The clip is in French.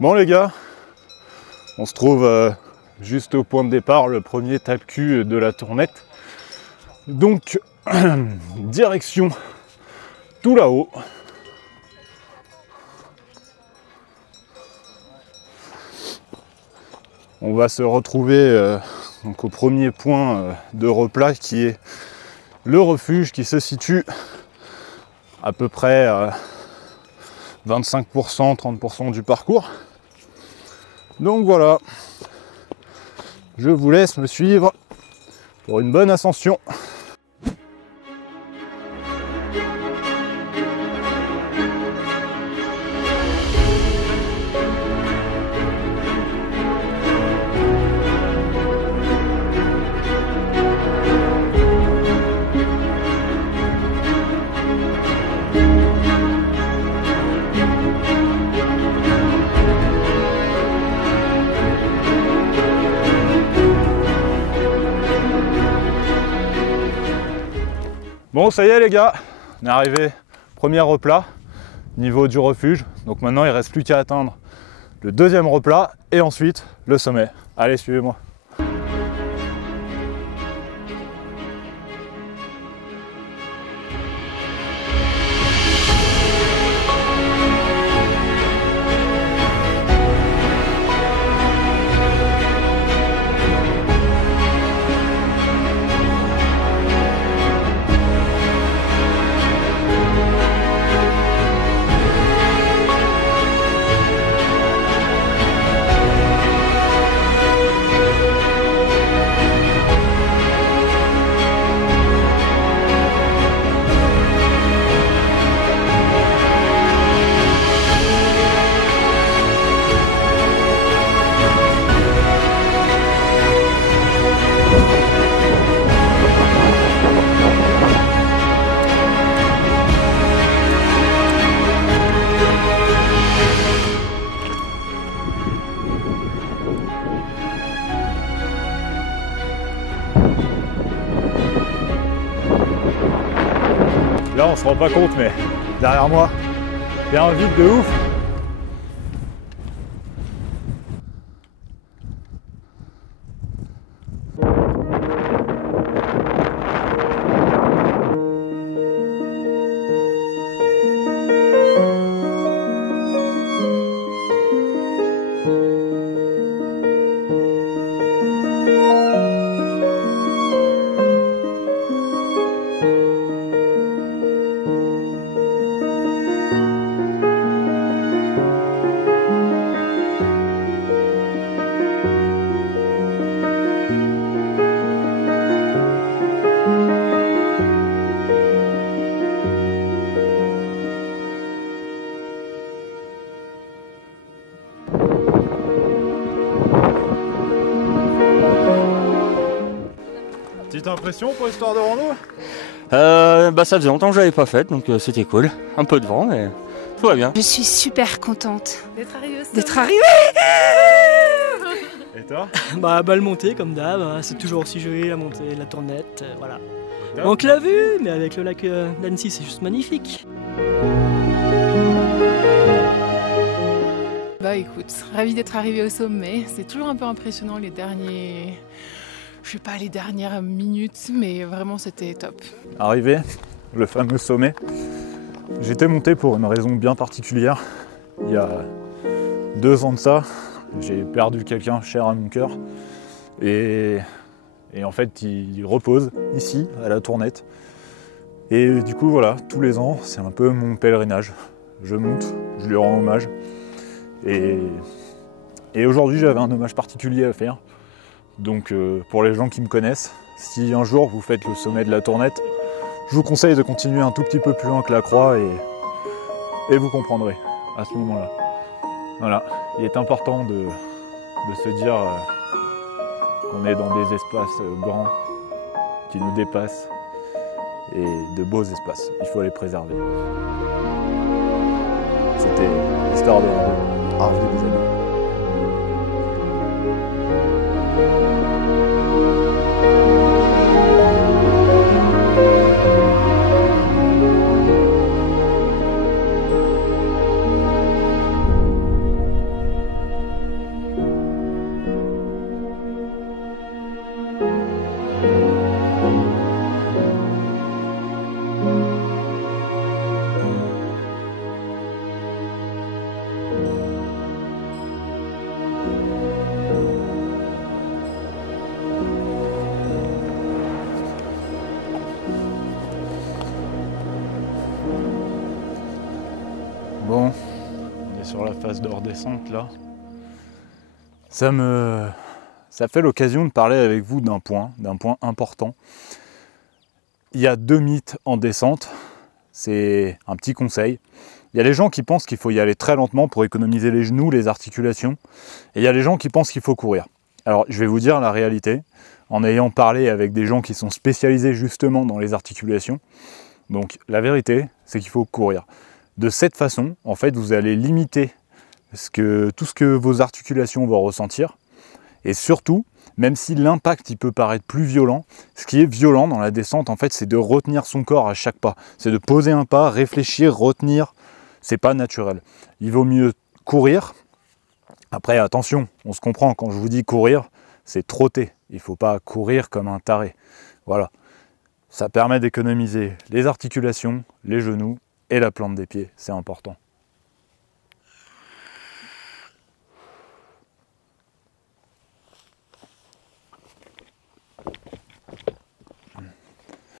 Bon les gars, on se trouve juste au point de départ, le premier tape-cul de la tournette. Donc, direction tout là-haut. On va se retrouver donc au premier point de replat qui est le refuge qui se situe à peu près 25%, 30% du parcours. Donc voilà, je vous laisse me suivre pour une bonne ascension. Bon, ça y est les gars, on est arrivé, premier replat, niveau du refuge. Donc maintenant il ne reste plus qu'à atteindre le deuxième replat et ensuite le sommet. Allez, suivez-moi. Là on se rend pas compte mais derrière moi il y a un vide de ouf. Petite impression pour l'histoire de rando? Ça faisait longtemps que je l'avais pas faite, donc c'était cool. Un peu de vent, mais tout va bien. Je suis super contente d'être arrivée. Et toi? Balle montée comme d'hab, c'est toujours aussi joli la montée, la tournette, voilà. Donc la vue, mais avec le lac d'Annecy, c'est juste magnifique. Bah écoute, ravie d'être arrivée au sommet. C'est toujours un peu impressionnant les dernières minutes, mais vraiment c'était top. Arrivé, le fameux sommet. J'étais monté pour une raison bien particulière. Il y a 2 ans de ça, j'ai perdu quelqu'un cher à mon cœur. Et en fait, il repose ici, à la tournette. Et du coup, voilà, tous les ans, c'est un peu mon pèlerinage. Je monte, je lui rends hommage. Et aujourd'hui, j'avais un hommage particulier à faire. Donc pour les gens qui me connaissent, si un jour vous faites le sommet de la tournette, je vous conseille de continuer un tout petit peu plus loin que la croix et vous comprendrez à ce moment-là. Voilà, il est important de se dire qu'on est dans des espaces grands qui nous dépassent et de beaux espaces. Il faut les préserver. C'était l'histoire de rando. Ravi de vous aider. Bon, on est sur la phase de redescente là. Ça fait l'occasion de parler avec vous d'un point important. Il y a 2 mythes en descente, c'est un petit conseil. Il y a les gens qui pensent qu'il faut y aller très lentement pour économiser les genoux, les articulations, et il y a les gens qui pensent qu'il faut courir. Alors je vais vous dire la réalité, en ayant parlé avec des gens qui sont spécialisés justement dans les articulations. Donc la vérité, c'est qu'il faut courir. De cette façon, en fait, vous allez limiter tout ce que vos articulations vont ressentir. Et surtout, même si l'impact il peut paraître plus violent, ce qui est violent dans la descente, en fait, c'est de retenir son corps à chaque pas. C'est de poser un pas, réfléchir, retenir. C'est pas naturel. Il vaut mieux courir. Après, attention, on se comprend, quand je vous dis courir, c'est trotter. Il ne faut pas courir comme un taré. Voilà. Ça permet d'économiser les articulations, les genoux et la plante des pieds. C'est important.